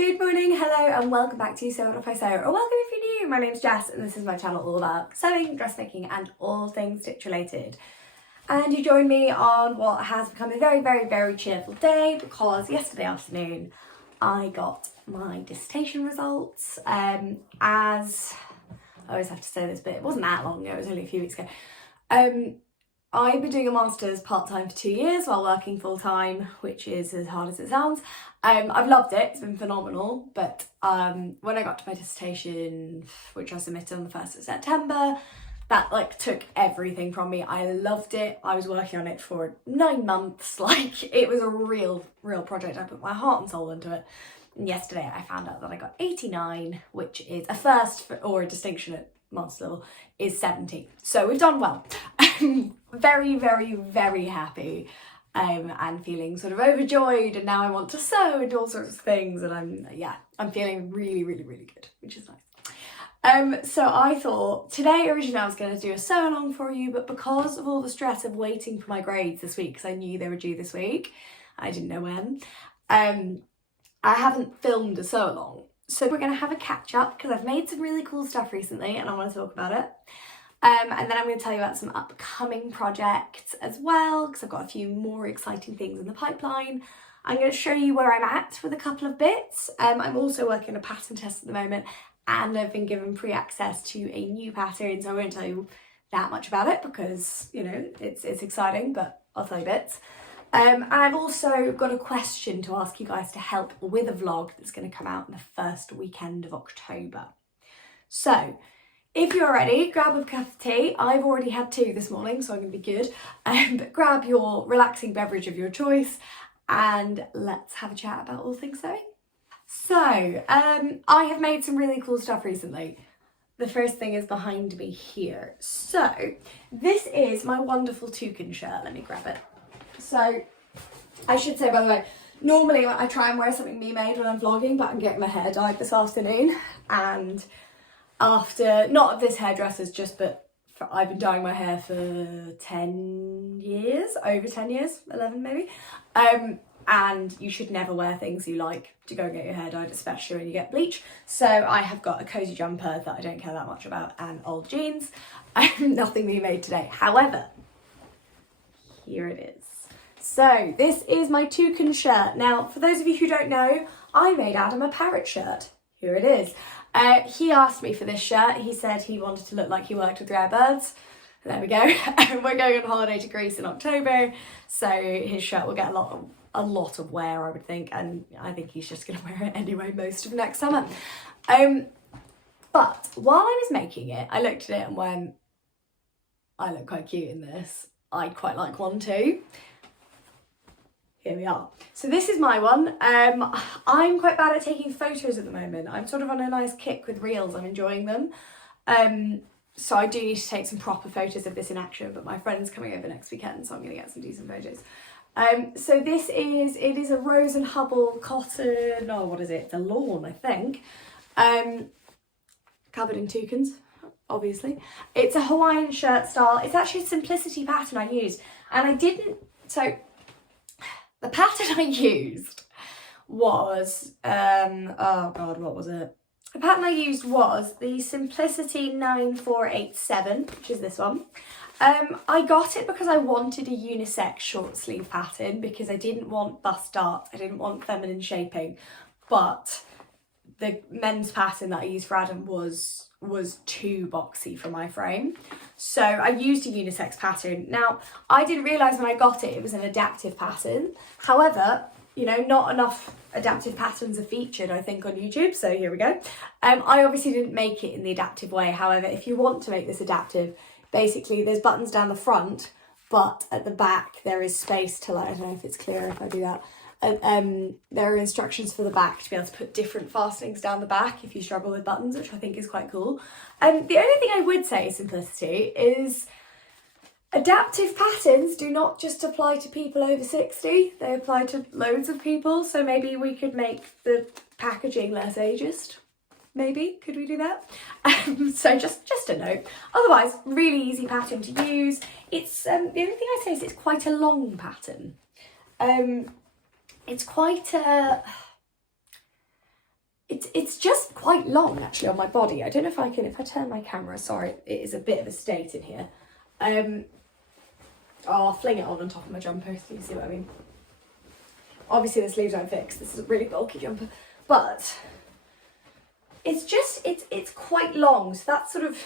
Good morning, hello and welcome back to Sew What If I Sew, or welcome if you're new. My name's Jess and this is my channel all about sewing, dressmaking and all things stitch related. And you join me on what has become a very cheerful day because yesterday afternoon I got my dissertation results. As I always have to say this, but it wasn't that long ago, it was only a few weeks ago. I've been doing a master's part-time for 2 years while working full-time, which is as hard as it sounds. I've loved it, it's been phenomenal, but when I got to my dissertation, which I submitted on the 1st of September, that took everything from me. I loved it. I was working on it for 9 months. It was a real project. I put my heart and soul into it. And yesterday I found out that I got 89, which is a first or a distinction at master level is 70. So we've done well. I'm very happy and feeling sort of overjoyed, and now I want to sew and all sorts of things, and I'm feeling really good, which is nice. So I thought today originally I was going to do a sew along for you, but because of all the stress of waiting for my grades this week, because I knew they were due this week, I didn't know when, I haven't filmed a sew along. So we're going to have a catch up because I've made some really cool stuff recently and I want to talk about it. And then I'm going to tell you about some upcoming projects as well, because I've got a few more exciting things in the pipeline. I'm going to show you where I'm at with a couple of bits. I'm also working on a pattern test at the moment, and I've been given pre-access to a new pattern, so I won't tell you that much about it because, you know, it's exciting, but I'll tell you bits. And I've also got a question to ask you guys to help with a vlog that's going to come out in the first weekend of October. So if you're ready, grab a cup of tea. I've already had 2 this morning, so I'm going to be good. But grab your relaxing beverage of your choice and let's have a chat about all things sewing. So I have made some really cool stuff recently. The first thing is behind me here. So this is my wonderful Toucan shirt. Let me grab it. So I should say, by the way, normally I try and wear something me made when I'm vlogging, but I'm getting my hair dyed this afternoon, and after, not of this hairdresser's just, but I've been dyeing my hair for 10 years, over 10 years, 11 maybe, and you should never wear things you like to go and get your hair dyed, especially when you get bleach. So I have got a cozy jumper that I don't care that much about and old jeans. Nothing me made today. However, here it is. So this is my Toucan shirt. Now, for those of you who don't know, I made Adam a parrot shirt. Here it is. He asked me for this shirt. He said he wanted to look like he worked with rare birds. There we go. We're going on holiday to Greece in October, so his shirt will get a lot of wear, I would think, and I think he's just going to wear it anyway most of next summer. But while I was making it, I looked at it and went, I look quite cute in this. I'd quite like one too. Here we are. So this is my one. I'm quite bad at taking photos at the moment. I'm sort of on a nice kick with reels. I'm enjoying them. So I do need to take some proper photos of this in action, but my friend's coming over next weekend, so I'm going to get some decent photos. So it is a Rose and Hubble cotton, what is it? It's a lawn, I think. Covered in toucans, obviously. It's a Hawaiian shirt style. It's actually a simplicity pattern I used, and the pattern I used was, oh God, what was it? The pattern I used was the Simplicity 9487, which is this one. I got it because I wanted a unisex short sleeve pattern because I didn't want bust dart, I didn't want feminine shaping, but the men's pattern that I used for Adam was too boxy for my frame. So I used a unisex pattern. Now, I didn't realise when I got it was an adaptive pattern. However, you know, not enough adaptive patterns are featured, I think, on YouTube, so here we go. I obviously didn't make it in the adaptive way. However, if you want to make this adaptive, basically there's buttons down the front, but at the back there is space to, I don't know if it's clear if I do that. There are instructions for the back to be able to put different fastenings down the back if you struggle with buttons, which I think is quite cool. The only thing I would say, simplicity, is adaptive patterns do not just apply to people over 60, they apply to loads of people, so maybe we could make the packaging less ageist. Maybe, could we do that? So just a note. Otherwise, really easy pattern to use. It's the only thing I'd say is it's quite a long pattern. It's quite a, it's just quite long actually on my body. I don't know if I can, if I turn my camera, sorry, it is a bit of a state in here. I'll fling it on top of my jumper so you see what I mean. Obviously the sleeves don't fix, this is a really bulky jumper, but it's just, it's quite long, so that's sort of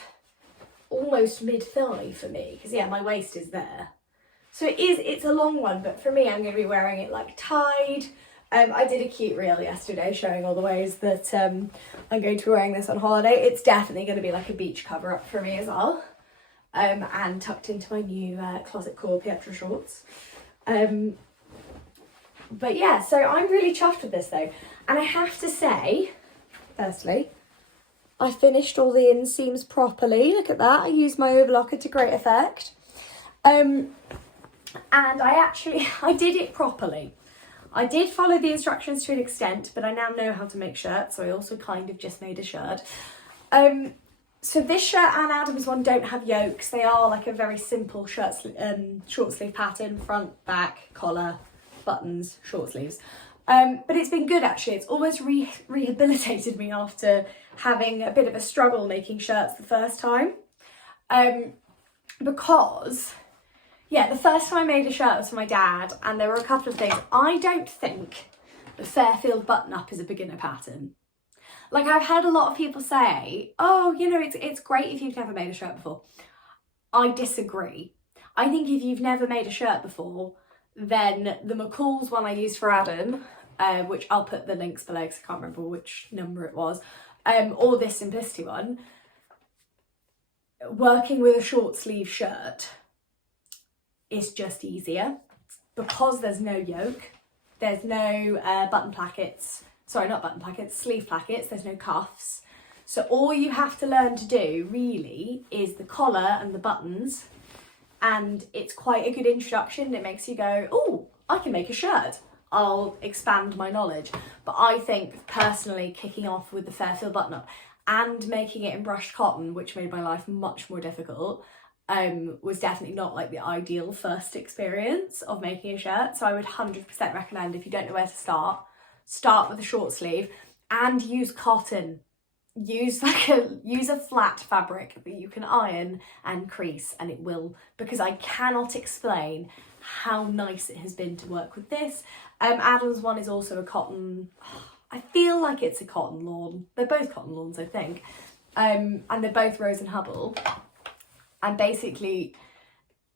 almost mid-thigh for me, because yeah, my waist is there. So it's a long one, but for me, I'm going to be wearing it like tied. I did a cute reel yesterday showing all the ways that I'm going to be wearing this on holiday. It's definitely going to be like a beach cover-up for me as well. And tucked into my new Closet Core Pietra shorts. But yeah, so I'm really chuffed with this though. And I have to say, firstly, I finished all the inseams properly. Look at that. I used my overlocker to great effect. And I did it properly. I did follow the instructions to an extent, but I now know how to make shirts, so I also kind of just made a shirt. So this shirt and Adam's one don't have yokes. They are like a very simple short sleeve pattern, front, back, collar, buttons, short sleeves. But it's been good actually. It's almost rehabilitated me after having a bit of a struggle making shirts the first time. Because, yeah, the first time I made a shirt was for my dad, and there were a couple of things. I don't think the Fairfield button-up is a beginner pattern. Like, I've heard a lot of people say, oh, you know, it's great if you've never made a shirt before. I disagree. I think if you've never made a shirt before, then the McCall's one I used for Adam, which I'll put the links below because I can't remember which number it was, or this Simplicity one, working with a short sleeve shirt is just easier because there's no yoke, there's no sleeve plackets, there's no cuffs. So all you have to learn to do really is the collar and the buttons, and it's quite a good introduction. It makes you go, oh, I can make a shirt. I'll expand my knowledge. But I think personally kicking off with the Fairfield button-up and making it in brushed cotton, which made my life much more difficult, was definitely not like the ideal first experience of making a shirt. So I would 100% recommend, if you don't know where to start with a short sleeve and use cotton. Use a flat fabric that you can iron and crease, and it will, because I cannot explain how nice it has been to work with this. Adam's one is also a cotton, I feel like it's a cotton lawn. They're both cotton lawns, I think. And they're both Rose and Hubble. And basically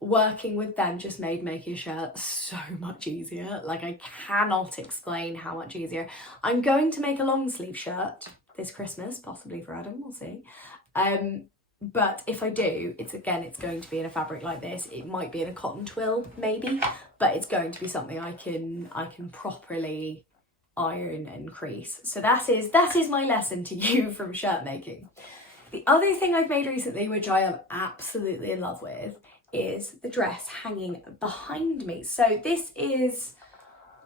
working with them just made making a shirt so much easier. Like, I cannot explain how much easier. I'm going to make a long sleeve shirt this Christmas, possibly for Adam, we'll see. But if I do, it's going to be in a fabric like this. It might be in a cotton twill, maybe, but it's going to be something I can properly iron and crease. So that is my lesson to you from shirt making. The other thing I've made recently, which I am absolutely in love with, is the dress hanging behind me. So this is,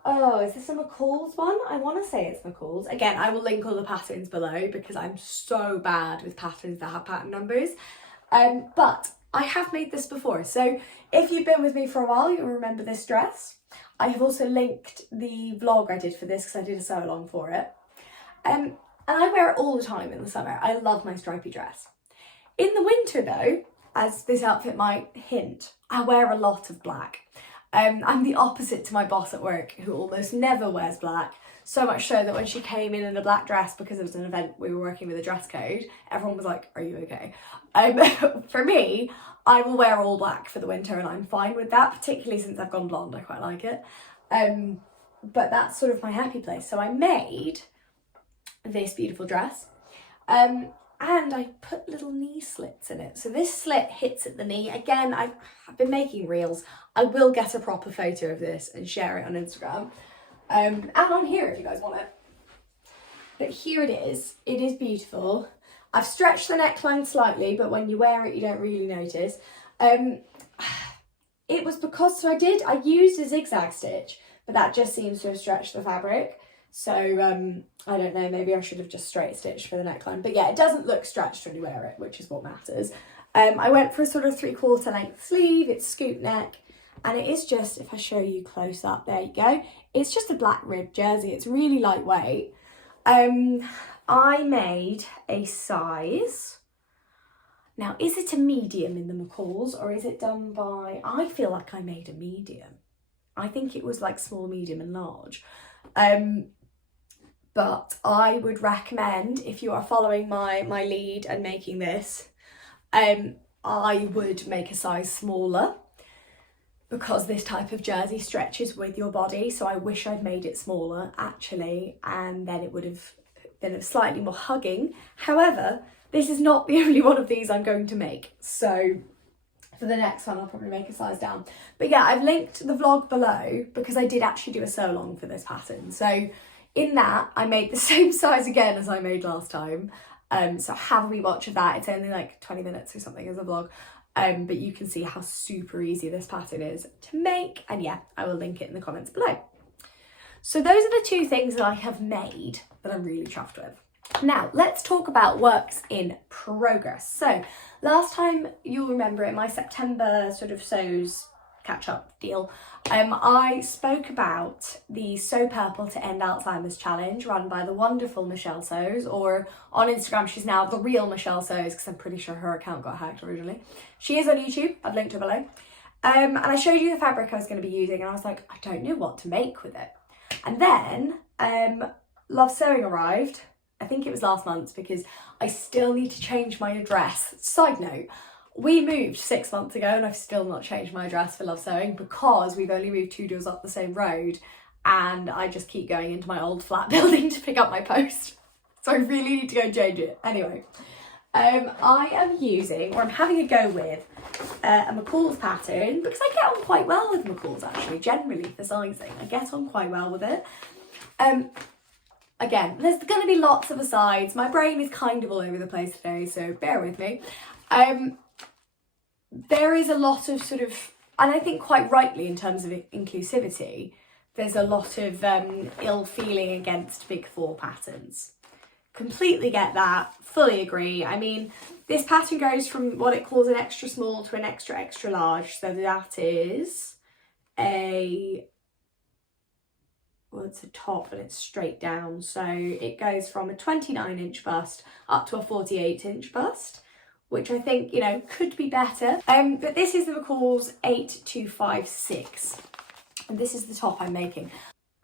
is this a McCall's one? I want to say it's McCall's. Again, I will link all the patterns below because I'm so bad with patterns that have pattern numbers. But I have made this before. So if you've been with me for a while, you'll remember this dress. I have also linked the vlog I did for this because I did a sew along for it. And I wear it all the time in the summer. I love my stripy dress. In the winter though, as this outfit might hint, I wear a lot of black. I'm the opposite to my boss at work, who almost never wears black. So much so that when she came in a black dress, because it was an event we were working with a dress code, everyone was like, are you okay? For me, I will wear all black for the winter and I'm fine with that, particularly since I've gone blonde, I quite like it. But that's sort of my happy place. So I made this beautiful dress. And I put little knee slits in it. So this slit hits at the knee. Again, I've been making reels. I will get a proper photo of this and share it on Instagram. And on here if you guys want it. But here it is. It is beautiful. I've stretched the neckline slightly, but when you wear it, you don't really notice. It was because, I used a zigzag stitch, but that just seems to have stretched the fabric. So, I don't know, maybe I should have just straight stitched for the neckline. But yeah, it doesn't look stretched when you wear it, which is what matters. I went for a sort of 3/4 length sleeve. It's scoop neck. And it is just, if I show you close up, there you go. It's just a black rib jersey. It's really lightweight. I made a size. Now, is it a medium in the McCalls or is it done by, I feel like I made a medium. I think it was like small, medium and large. But I would recommend, if you are following my lead and making this, I would make a size smaller because this type of jersey stretches with your body. So I wish I'd made it smaller actually, and then it would have been slightly more hugging. However, this is not the only one of these I'm going to make. So for the next one, I'll probably make a size down. But yeah, I've linked the vlog below because I did actually do a sew along for this pattern. So in that, I made the same size again as I made last time. So have a wee watch of that. It's only like 20 minutes or something as a vlog. But you can see how super easy this pattern is to make. And yeah, I will link it in the comments below. So those are the two things that I have made that I'm really chuffed with. Now, let's talk about works in progress. So last time, you'll remember in my September sort of sews catch-up deal, I spoke about the Sew Purple to End Alzheimer's challenge run by the wonderful Michelle Sews, or on Instagram she's now the real Michelle Sews because I'm pretty sure her account got hacked originally. She is on YouTube, I've linked her below. And I showed you the fabric I was going to be using and I was like, I don't know what to make with it. And then Love Sewing arrived. I think it was last month because I still need to change my address. Side note, we moved 6 months ago and I've still not changed my address for Love Sewing because we've only moved 2 doors up the same road and I just keep going into my old flat building to pick up my post. So I really need to go and change it. Anyway, I am using, or I'm having a go with, a McCall's pattern because I get on quite well with McCall's actually, generally for sizing. I get on quite well with it. Again, there's going to be lots of asides. My brain is kind of all over the place today, so bear with me. There is a lot of sort of, and I think quite rightly in terms of inclusivity, there's a lot of ill feeling against big four patterns. Completely get that, fully agree. I mean, this pattern goes from what it calls an extra small to an extra extra large. So that is well, it's a top and it's straight down. So it goes from a 29-inch bust up to a 48-inch bust, which I think, you know, could be better. But this is the McCall's 8256. And this is the top I'm making.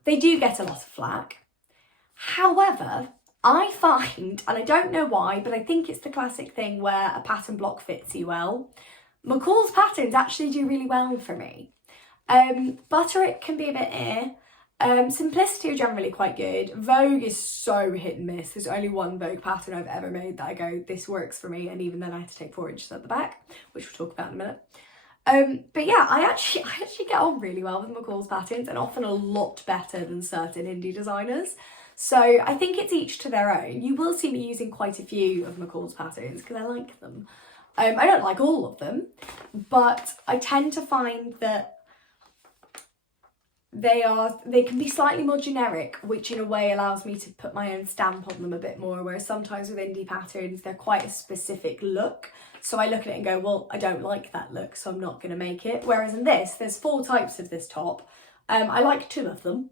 They do get a lot of flack. However, I find, and I don't know why, but I think it's the classic thing where a pattern block fits you well. McCall's patterns actually do really well for me. Butterick can be a bit Simplicity are generally quite good. Vogue is so hit and miss. There's only one Vogue pattern I've ever made that I go, this works for me, and even then I had to take 4 inches at the back, which we'll talk about in a minute. But yeah, I actually get on really well with McCall's patterns, and often a lot better than certain indie designers. So I think it's each to their own. You will see me using quite a few of McCall's patterns because I like them. I don't like all of them, but I tend to find that they can be slightly more generic, which in a way allows me to put my own stamp on them a bit more, whereas sometimes with indie patterns they're quite a specific look, so I look at it and go, well, I don't like that look, so I'm not going to make it. Whereas in this, there's 4 types of this top. I like 2 of them,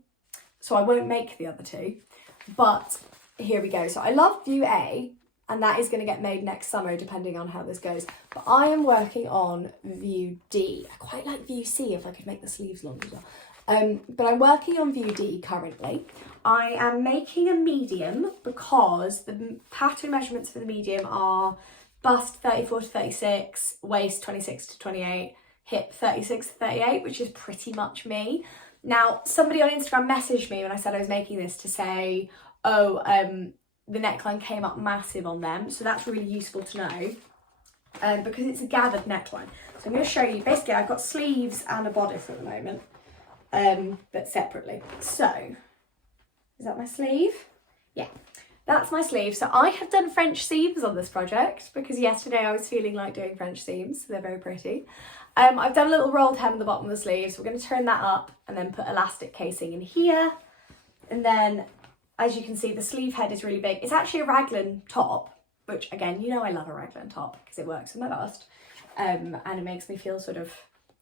so I won't make the other 2, but here we go. So I love View A, and that is going to get made next summer depending on how this goes, but I am working on View D. I quite like View C if I could make the sleeves longer as well. But I'm working on View D currently. I am making a medium because the pattern measurements for the medium are bust 34 to 36, waist 26 to 28, hip 36 to 38, which is pretty much me. Now, somebody on Instagram messaged me when I said I was making this to say, oh, the neckline came up massive on them, so that's really useful to know because it's a gathered neckline. So I'm going to show you, basically I've got sleeves and a bodice at the moment. But separately. So, is that my sleeve? Yeah, that's my sleeve. So I have done French seams on this project because yesterday I was feeling like doing French seams. They're very pretty. I've done a little rolled hem on the bottom of the sleeve, so we're going to turn that up and then put elastic casing in here. And then, as you can see, the sleeve head is really big. It's actually a raglan top, which again, you know I love a raglan top because it works with my bust. And it makes me feel sort of,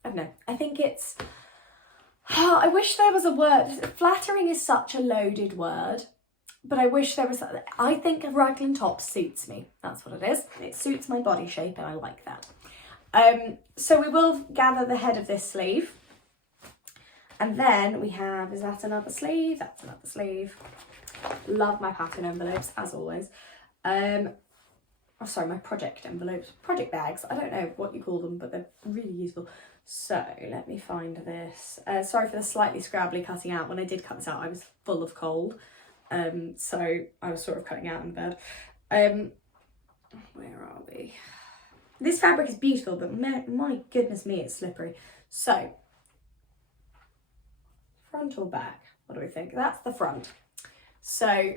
I don't know, I think it's, I wish there was a word. Flattering is such a loaded word but I wish there was, I think a raglan top suits me. That's what it is. It suits my body shape and I like that. So we will gather the head of this sleeve. And then we have, is that another sleeve? That's another sleeve. Love my pattern envelopes, as always. Oh, sorry, my project envelopes. Project bags. I don't know what you call them, but they're really useful. So let me find this. Sorry for the slightly scrabbly cutting out. When I did cut this out, I was full of cold. So I was sort of cutting out in bed. Where are we? This fabric is beautiful, but my goodness me, it's slippery. So, front or back? What do we think? That's the front. So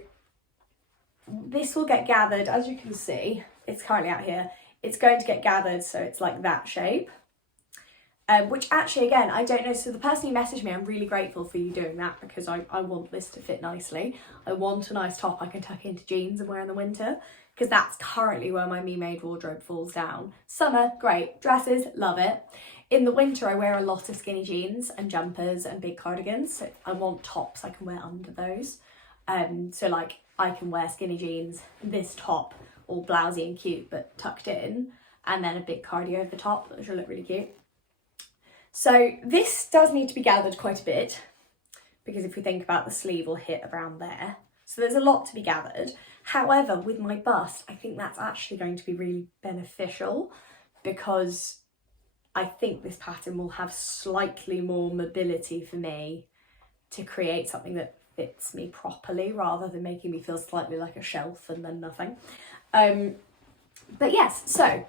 this will get gathered, as you can see, it's currently out here. It's going to get gathered so it's like that shape. Which actually, again, I don't know. So the person who messaged me, I'm really grateful for you doing that because I want this to fit nicely. I want a nice top I can tuck into jeans and wear in the winter because that's currently where my Me Made wardrobe falls down. Summer, great. Dresses, love it. In the winter, I wear a lot of skinny jeans and jumpers and big cardigans. So I want tops I can wear under those. So like I can wear skinny jeans, this top, all blousy and cute, but tucked in, and then a big cardio over the top, which will look really cute. So this does need to be gathered quite a bit because if we think about the sleeve will hit around there. So there's a lot to be gathered. However, with my bust, I think that's actually going to be really beneficial because I think this pattern will have slightly more mobility for me to create something that fits me properly rather than making me feel slightly like a shelf and then nothing. But yes, so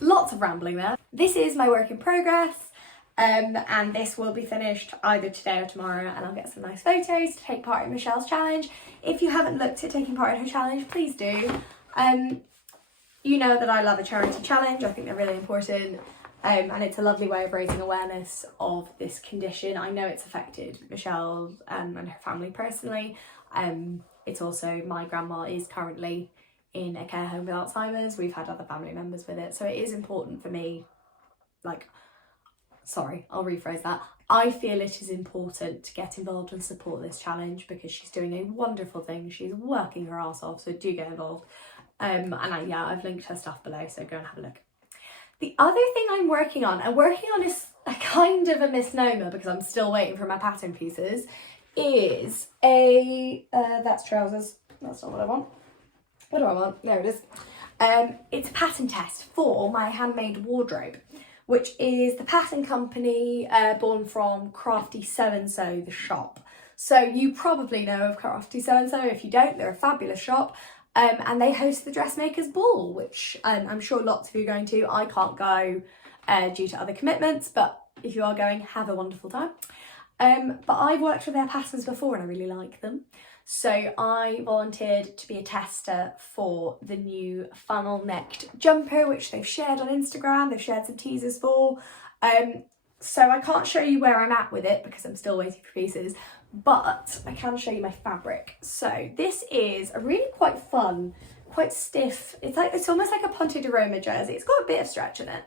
lots of rambling there. This is my work in progress. And this will be finished either today or tomorrow and I'll get some nice photos to take part in Michelle's challenge. If you haven't looked at taking part in her challenge, please do. You know that I love a charity challenge. I think they're really important and it's a lovely way of raising awareness of this condition. I know it's affected Michelle and her family personally. It's also, my grandma is currently in a care home with Alzheimer's. We've had other family members with it. So it is important for me, sorry, I'll rephrase that. I feel it is important to get involved and support this challenge because she's doing a wonderful thing. She's working her ass off, so do get involved. I've linked her stuff below, so go and have a look. The other thing I'm working on is a kind of a misnomer because I'm still waiting for my pattern pieces, is that's trousers. That's not what I want. What do I want? There it is. It's a pattern test for my handmade wardrobe, which is the pattern company born from Crafty So-and-So, the shop. So you probably know of Crafty So-and-So. If you don't, they're a fabulous shop. And they host the Dressmakers Ball, which I'm sure lots of you are going to. I can't go due to other commitments, but if you are going, have a wonderful time. But I've worked with their patterns before and I really like them. So I volunteered to be a tester for the new funnel-necked jumper, which they've shared on Instagram. They've shared some teasers for. So I can't show you where I'm at with it because I'm still waiting for pieces, but I can show you my fabric. So this is a really quite fun, quite stiff. It's almost like a Ponte de Roma jersey. It's got a bit of stretch in it.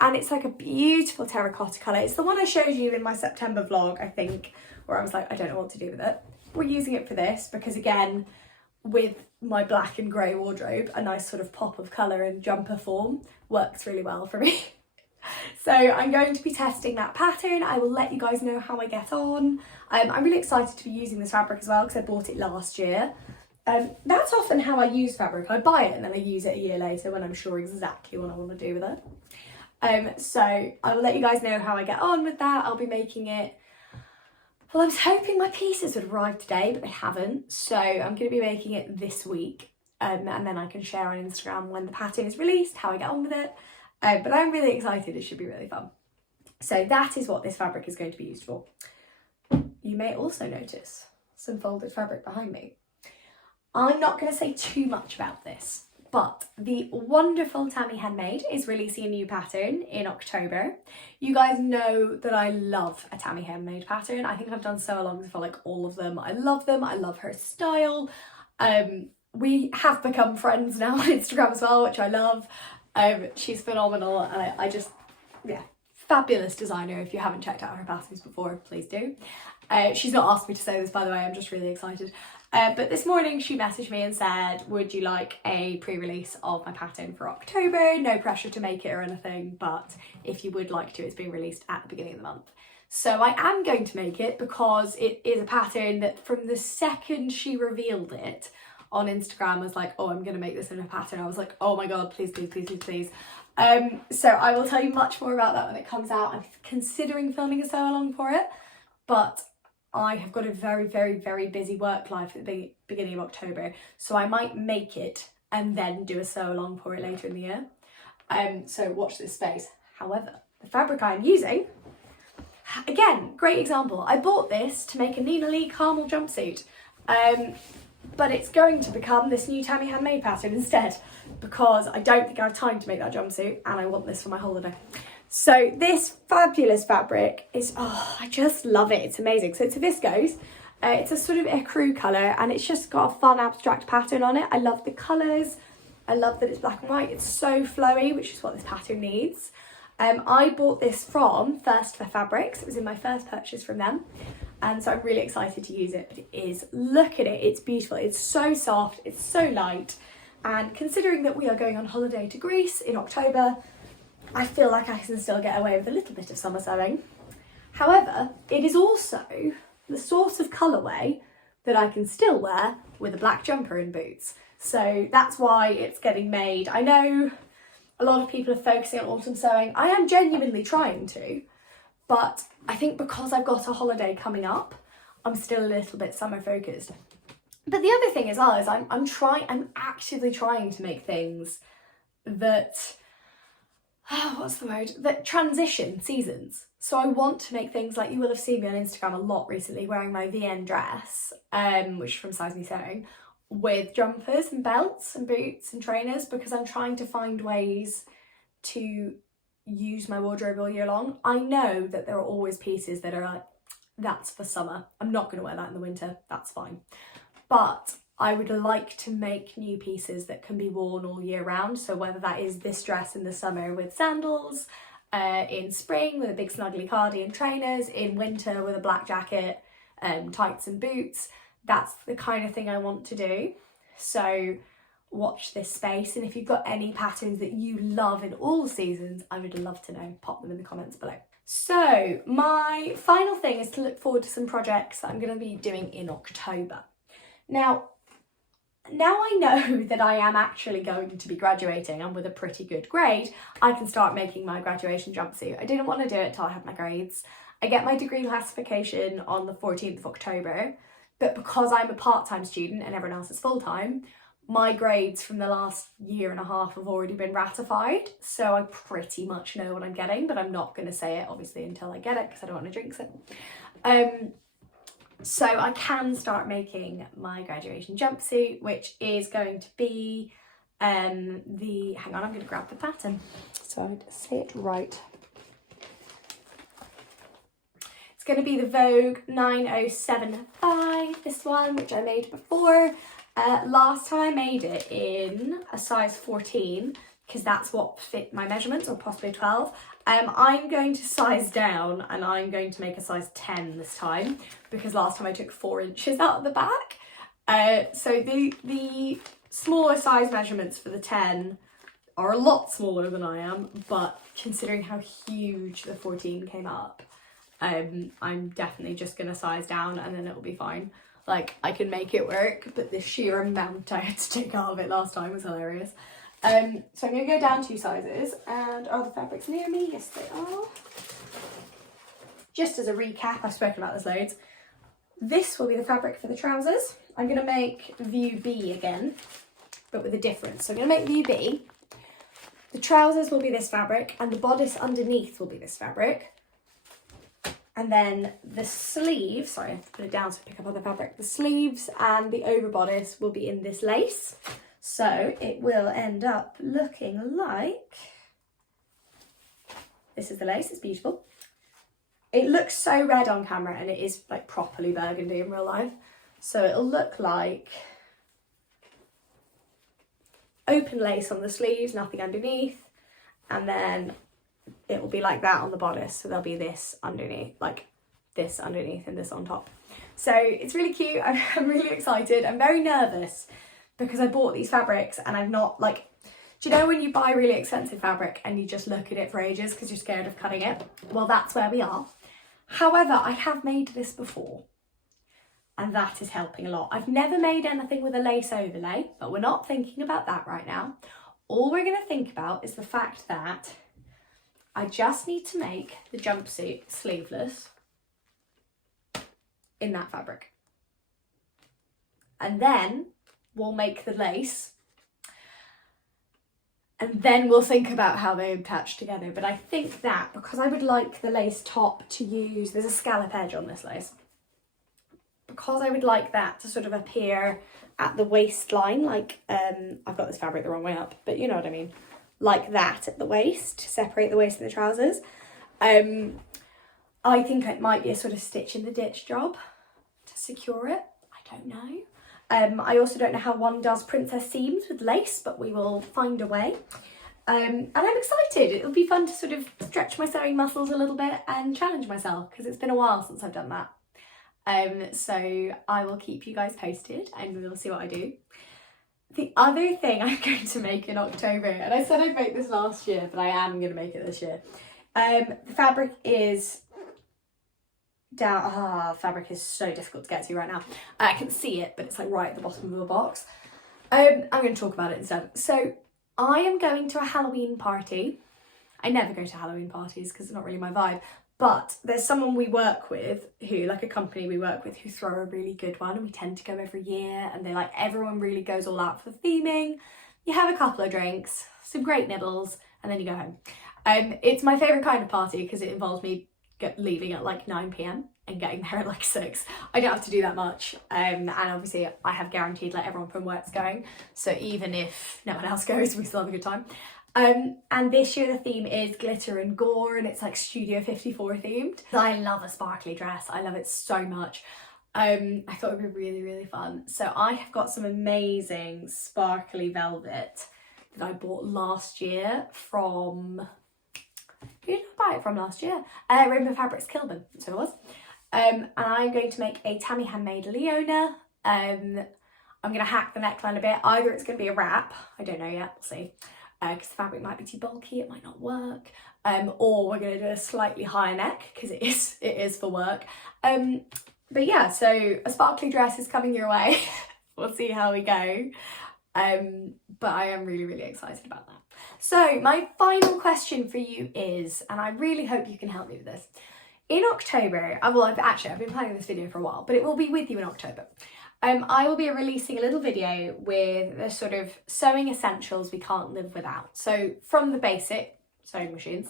And it's like a beautiful terracotta colour. It's the one I showed you in my September vlog, I think, where I was like, I don't know what to do with it. We're using it for this because, again, with my black and grey wardrobe, a nice sort of pop of colour in jumper form works really well for me. So I'm going to be testing that pattern. I will let you guys know how I get on. I'm really excited to be using this fabric as well because I bought it last year. That's often how I use fabric. I buy it and then I use it a year later when I'm sure exactly what I want to do with it. So I will let you guys know how I get on with that. I'll be making it. Well, I was hoping my pieces would arrive today, but they haven't. So I'm going to be making it this week. And then I can share on Instagram when the pattern is released, how I get on with it. But I'm really excited. It should be really fun. So that is what this fabric is going to be used for. You may also notice some folded fabric behind me. I'm not going to say too much about this, but the wonderful Tammy Handmade is releasing a new pattern in October. You guys know that I love a Tammy Handmade pattern. I think I've done sew alongs for like all of them. I love them. I love her style. We have become friends now on Instagram as well, which I love. She's phenomenal and I just, yeah, fabulous designer. If you haven't checked out her patterns before, please do. She's not asked me to say this, by the way, I'm just really excited. But this morning she messaged me and said, would you like a pre-release of my pattern for October? No pressure to make it or anything, but if you would like to, it's being released at the beginning of the month. So I am going to make it because it is a pattern that from the second she revealed it on Instagram, was like, oh, I'm going to make this in a pattern. I was like, oh my God, please, please, please, please, please. So I will tell you much more about that when it comes out. I'm considering filming a sew along for it, but I have got a very, very, very busy work life at the beginning of October. So I might make it and then do a sew along for it later in the year. So watch this space. However, the fabric I'm using, again, great example. I bought this to make a Nina Lee caramel jumpsuit. But it's going to become this new Tammy Handmade pattern instead, because I don't think I have time to make that jumpsuit and I want this for my holiday. So this fabulous fabric is, oh, I just love it. It's amazing. So it's a viscose. It's a sort of ecru colour and it's just got a fun abstract pattern on it. I love the colours. I love that it's black and white. It's so flowy, which is what this pattern needs. I bought this from First for Fabrics. It was in my first purchase from them. And so I'm really excited to use it, but it is, look at it, it's beautiful. It's so soft, it's so light. And considering that we are going on holiday to Greece in October, I feel like I can still get away with a little bit of summer sewing. However, it is also the sort of colourway that I can still wear with a black jumper and boots. So that's why it's getting made. I know a lot of people are focusing on autumn sewing. I am genuinely trying to, but I think because I've got a holiday coming up, I'm still a little bit summer focused. But the other thing as well is I'm actively trying to make things that, that transition seasons. So I want to make things like, you will have seen me on Instagram a lot recently wearing my VN dress, which is from Size Me Sewing, with jumpers and belts and boots and trainers, because I'm trying to find ways to use my wardrobe all year long. I know that there are always pieces that are like, that's for summer, I'm not going to wear that in the winter, that's fine. But I would like to make new pieces that can be worn all year round. So whether that is this dress in the summer with sandals, in spring with a big snuggly cardi and trainers, in winter with a black jacket, tights and boots, that's the kind of thing I want to do. So watch this space, and if you've got any patterns that you love in all seasons, I would love to know. Pop them in the comments below. So my final thing is to look forward to some projects that I'm going to be doing in October. Now I know that I am actually going to be graduating, and with a pretty good grade, I can start making my graduation jumpsuit. I didn't want to do it till I had my grades. I get my degree classification on the 14th of October, but because I'm a part-time student and everyone else is full-time, my grades from the last year and a half have already been ratified, so I pretty much know what I'm getting, but I'm not going to say it obviously until I get it because I don't want to jinx it. So I can start making my graduation jumpsuit, which is going to be hang on, I'm going to grab the pattern so I say it right. It's going to be the Vogue 9075, this one, which I made before. Last time I made it in a size 14, because that's what fit my measurements, or possibly 12. I'm going to size down and I'm going to make a size 10 this time, because last time I took 4 inches out of the back. So the smaller size measurements for the 10 are a lot smaller than I am, but considering how huge the 14 came up, I'm definitely just going to size down and then it'll be fine. Like, I can make it work, but the sheer amount I had to take out of it last time was hilarious. So I'm going to go down 2 sizes, and are the fabrics near me? Yes, they are. Just as a recap, I've spoken about this loads. This will be the fabric for the trousers. I'm going to make view B again, but with a difference. So I'm going to make view B. The trousers will be this fabric, and the bodice underneath will be this fabric. And then the sleeves, sorry, I have to put it down so I pick up other fabric. The sleeves and the over bodice will be in this lace. So it will end up looking like, this is the lace, it's beautiful. It looks so red on camera and it is like properly burgundy in real life. So it'll look like open lace on the sleeves, nothing underneath. And then it will be like that on the bodice, so there'll be this underneath, like this underneath and this on top. So it's really cute. I'm really excited. I'm very nervous because I bought these fabrics and I've not, like, do you know when you buy really expensive fabric and you just look at it for ages because you're scared of cutting it? Well, that's where we are. However, I have made this before and that is helping a lot. I've never made anything with a lace overlay, but we're not thinking about that right now. All we're going to think about is the fact that I just need to make the jumpsuit sleeveless in that fabric. And then we'll make the lace and then we'll think about how they attach together. But I think that because I would like the lace top to use, there's a scallop edge on this lace, because I would like that to sort of appear at the waistline, like, I've got this fabric the wrong way up, but you know what I mean, like that at the waist, to separate the waist and the trousers. I think it might be a sort of stitch in the ditch job to secure it. I don't know. I also don't know how one does princess seams with lace, but we will find a way. And I'm excited. It'll be fun to sort of stretch my sewing muscles a little bit and challenge myself because it's been a while since I've done that. So I will keep you guys posted and we'll see what I do. The other thing I'm going to make in October, and I said I'd make this last year, but I am going to make it this year. The fabric is down. Fabric is so difficult to get to right now. I can see it, but it's like right at the bottom of the box. I'm going to talk about it instead. So I am going to a Halloween party. I never go to Halloween parties because it's not really my vibe. But there's someone we work with who, like a company we work with, who throw a really good one, and we tend to go every year, and they like, everyone really goes all out for the theming. You have a couple of drinks, some great nibbles, and then you go home. It's my favourite kind of party because it involves me leaving at like 9 p.m. and getting there at like 6. I don't have to do that much, and obviously I have guaranteed like everyone from work's going, so even if no one else goes, we still have a good time. And this year the theme is glitter and gore, and it's like Studio 54 themed. I love a sparkly dress. I love it so much. I thought it would be really, really fun. So I have got some amazing sparkly velvet that I bought last year from, who did I buy it from last year? Rainbow Fabrics Kilburn, so it was. And I'm going to make a Tammy Handmade Leona. I'm going to hack the neckline a bit. Either it's going to be a wrap, I don't know yet, we'll see. Because the fabric might be too bulky, it might not work, or we're going to do a slightly higher neck because it is for work. But yeah, so a sparkly dress is coming your way. We'll see how we go. But I am really, really excited about that. So my final question for you is, and I really hope you can help me with this. In October, I've been planning this video for a while, but it will be with you in October. I will be releasing a little video with the sort of sewing essentials we can't live without. So from the basic sewing machines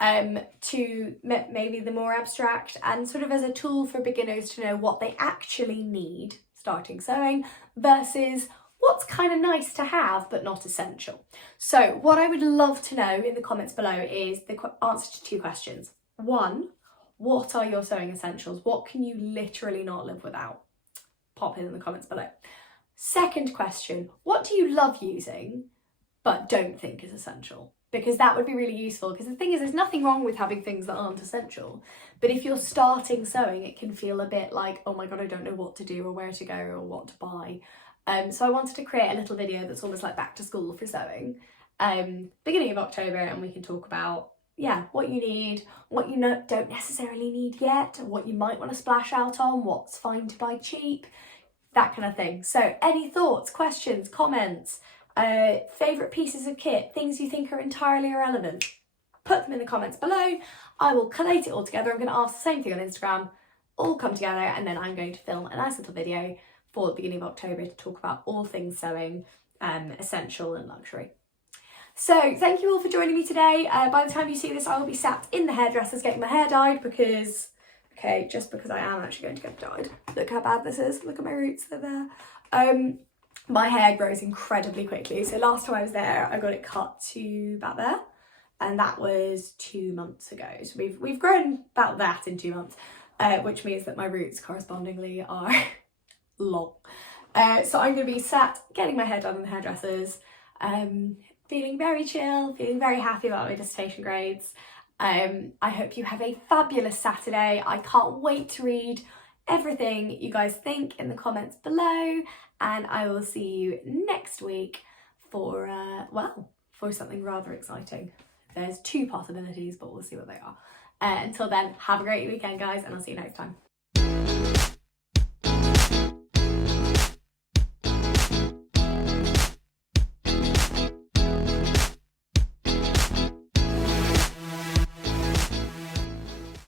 to maybe the more abstract, and sort of as a tool for beginners to know what they actually need starting sewing versus what's kind of nice to have but not essential. So what I would love to know in the comments below is the answer to 2 questions. 1, what are your sewing essentials? What can you literally not live without? Pop in the comments below. Second question, what do you love using but don't think is essential? Because that would be really useful, because the thing is, there's nothing wrong with having things that aren't essential, but if you're starting sewing, it can feel a bit like, oh my god, I don't know what to do or where to go or what to buy. So I wanted to create a little video that's almost like back to school for sewing, beginning of October, and we can talk about, yeah, what you need, what you don't necessarily need yet, what you might want to splash out on, what's fine to buy cheap, that kind of thing. So any thoughts, questions, comments, favourite pieces of kit, things you think are entirely irrelevant, put them in the comments below. I will collate it all together. I'm going to ask the same thing on Instagram, all come together, and then I'm going to film a nice little video for the beginning of October to talk about all things sewing, essential and luxury. So thank you all for joining me today. By the time you see this, I will be sat in the hairdressers getting my hair dyed because, okay, just because I am actually going to get dyed. Look how bad this is. Look at my roots, they're there. My hair grows incredibly quickly. So last time I was there, I got it cut to about there, and that was 2 months ago. So we've grown about that in 2 months, which means that my roots correspondingly are long. So I'm going to be sat getting my hair done in the hairdressers, feeling very chill, feeling very happy about my dissertation grades, I hope you have a fabulous Saturday. I can't wait to read everything you guys think in the comments below, and I will see you next week for, for something rather exciting. There's 2 possibilities, but we'll see what they are. Until then, have a great weekend, guys, and I'll see you next time.